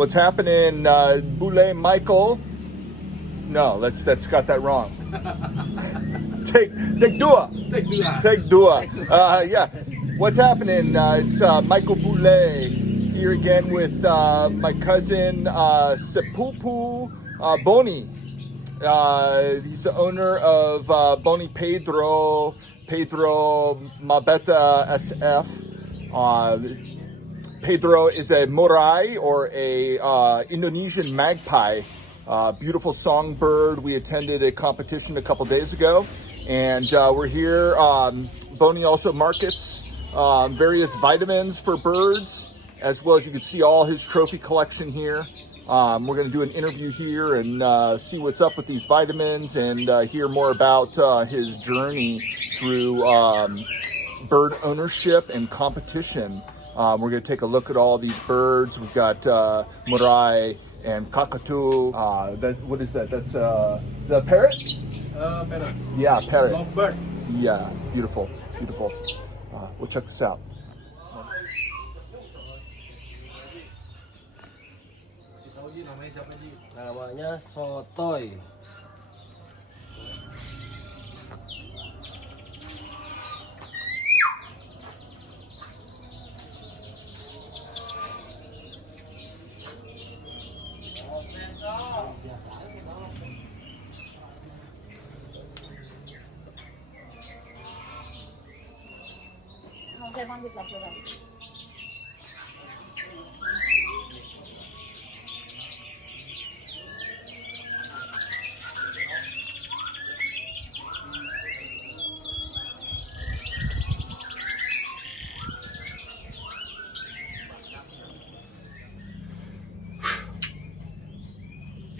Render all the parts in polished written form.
What's happening, Bule Michael? No, that's got that wrong. Take dua. Take dua. Yeah. What's happening? It's Michael Bule here again with my cousin Sepupu Bonni. He's the owner of Bonni Pedro Mabeta SF. Pedro is a Murai, or a Indonesian magpie. Beautiful songbird. We attended a competition a couple days ago, and we're here. Bonni also markets various vitamins for birds, as well as you can see all his trophy collection here. We're going to do an interview here and see what's up with these vitamins and hear more about his journey through bird ownership and competition. We're going to take a look at all these birds. We've got Murai and Kakatu. What is that? Is that a parrot? Parrot. Yeah, parrot. Lovebird. Yeah, beautiful. We'll check this out. Namanya sotoy.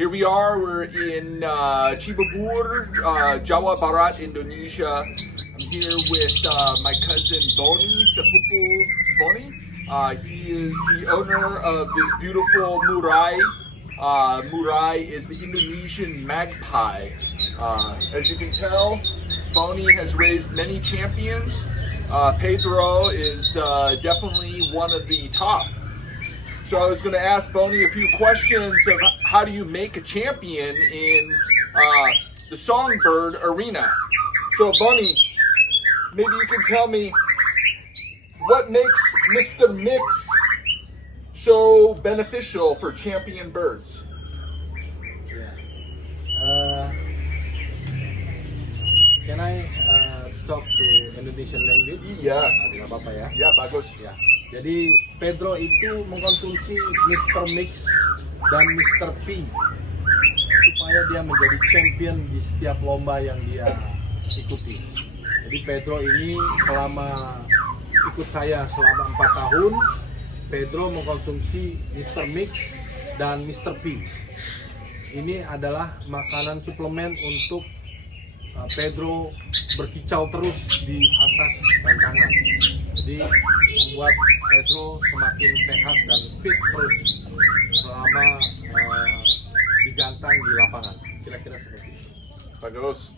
Here we are, we're in Cibubur, Jawa Barat, Indonesia. I'm here with my cousin Bonni, Sepupu Bonni. He is the owner of this beautiful Murai. Murai is the Indonesian magpie. As you can tell, Bonni has raised many champions. Pedro is definitely one of the top. So I was going to ask Bonni a few questions of how do you make a champion in the songbird arena. So Bonni, maybe you can tell me what makes Mr. Mix so beneficial for champion birds. Can I talk to Indonesian language? Iya. Tidak apa-apa ya. Ya, bagus. Ya. Jadi Pedro itu mengkonsumsi Mr. Mix dan Mr. P supaya dia menjadi champion di setiap lomba yang dia ikuti. Jadi Pedro ini ikut saya selama 4 tahun. Pedro mengkonsumsi Mr. Mix dan Mr. P. Ini adalah makanan suplemen untuk Pedro berkicau terus di atas tantangan. Jadi membuat Pedro semakin sehat dan fit terus selama digantang di lapangan. Kira-kira seperti itu. Bagus.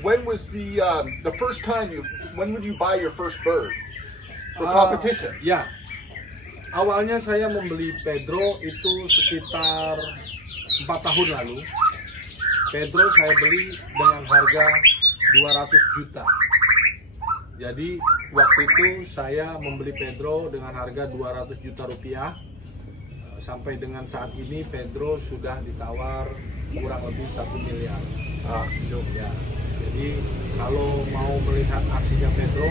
When was the first time when would you buy your first bird for competition? Ya, awalnya saya membeli Pedro itu sekitar 4 tahun lalu. Pedro saya beli dengan harga 200 juta. Jadi waktu itu saya membeli Pedro dengan harga 200 juta rupiah. Sampai dengan saat ini Pedro sudah ditawar kurang lebih 1 miliar. Ya. Jadi kalau mau melihat aksinya Pedro,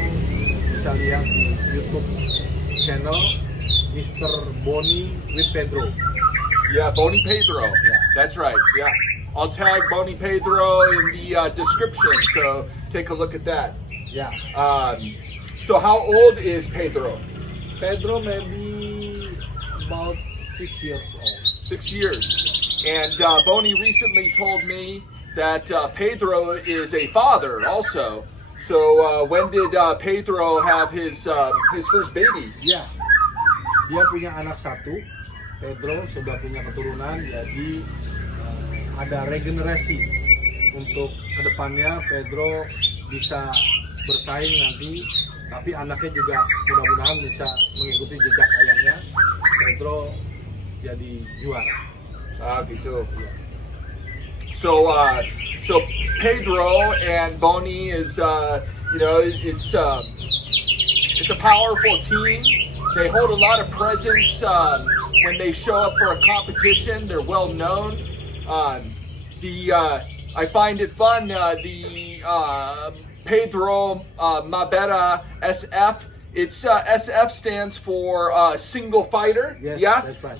bisa lihat di YouTube channel Mr. Bonni with Pedro. Yeah, Bonni Pedro. Yeah. That's right. Yeah. I'll tag Bonni Pedro in the description, so take a look at that. Yeah. So how old is Pedro? Pedro maybe about 6 years old. 6 years. And Bonni recently told me that Pedro is a father also. So when did Pedro have his first baby? Ya, dia punya anak satu. Pedro sudah punya keturunan, jadi ada regenerasi untuk kedepannya Pedro bisa bersaing nanti, tapi anaknya juga mudah-mudahan bisa mengikuti jejak ayahnya. Pedro jadi juara. Gitu. So Pedro and Bonni is it's a powerful team. They hold a lot of presence when they show up for a competition. They're well known. I find it fun. The Pedro Mabera SF. It's SF stands for single fighter. Yes, yeah, that's right.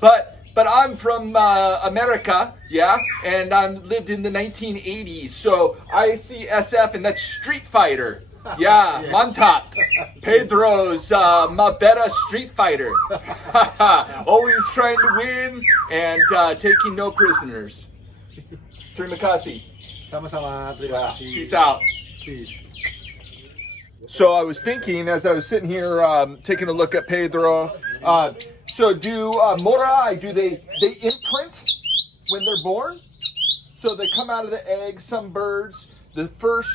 But I'm from Amerika, yeah, and I lived in the 1980s, so I see SF and that's Street Fighter. Yeah, mantap. Pedro's Mabera Street Fighter. Always trying to win and taking no prisoners. Terima kasih. Sama-sama, terima kasih. Peace out. Peace. So I was thinking as I was sitting here taking a look at Pedro. So do Murai, do they imprint when they're born? So they come out of the egg. Some birds, the first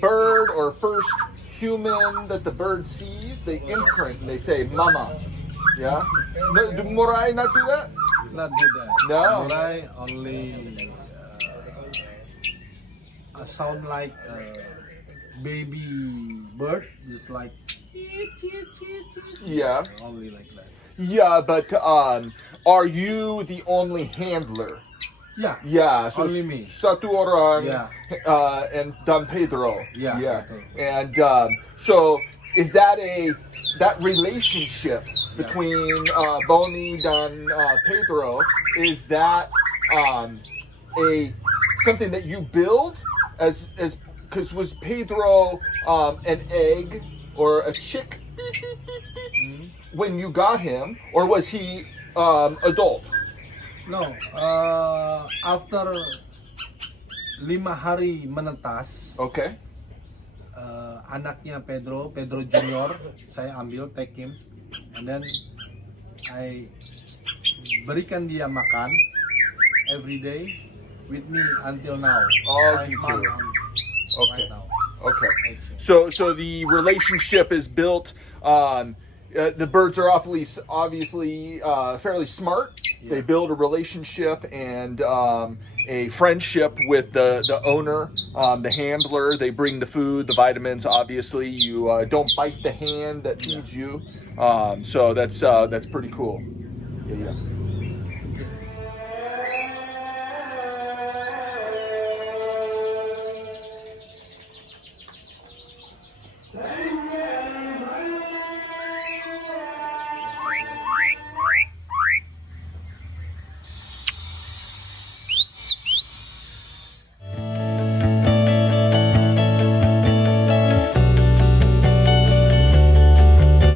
bird or first human that the bird sees, they imprint and they say mama. Yeah. No, do Murai not do that? Not do that. No. Murai only sound like baby bird, just like Yeah. only like that. Yeah, but are you the only handler? Yeah. Yeah, so Only me. Satu orang Yeah. and Dan Pedro. Yeah, Yeah. betul. And so is that relationship between Bonni dan Pedro, is that something that you build as because was Pedro an egg or a chick when you got him, or was he adult? No, after 5 hari menetas, Okay. anaknya Pedro Junior, saya ambil, take him, and then I berikan dia makan every day with me until now. Oh, 5 gitu. months Okay. right now. Okay. So the relationship is built. The birds are obviously fairly smart. Yeah. They build a relationship and a friendship with the owner, the handler. They bring the food, the vitamins. Obviously, you don't bite the hand that feeds you. So that's pretty cool. Yeah.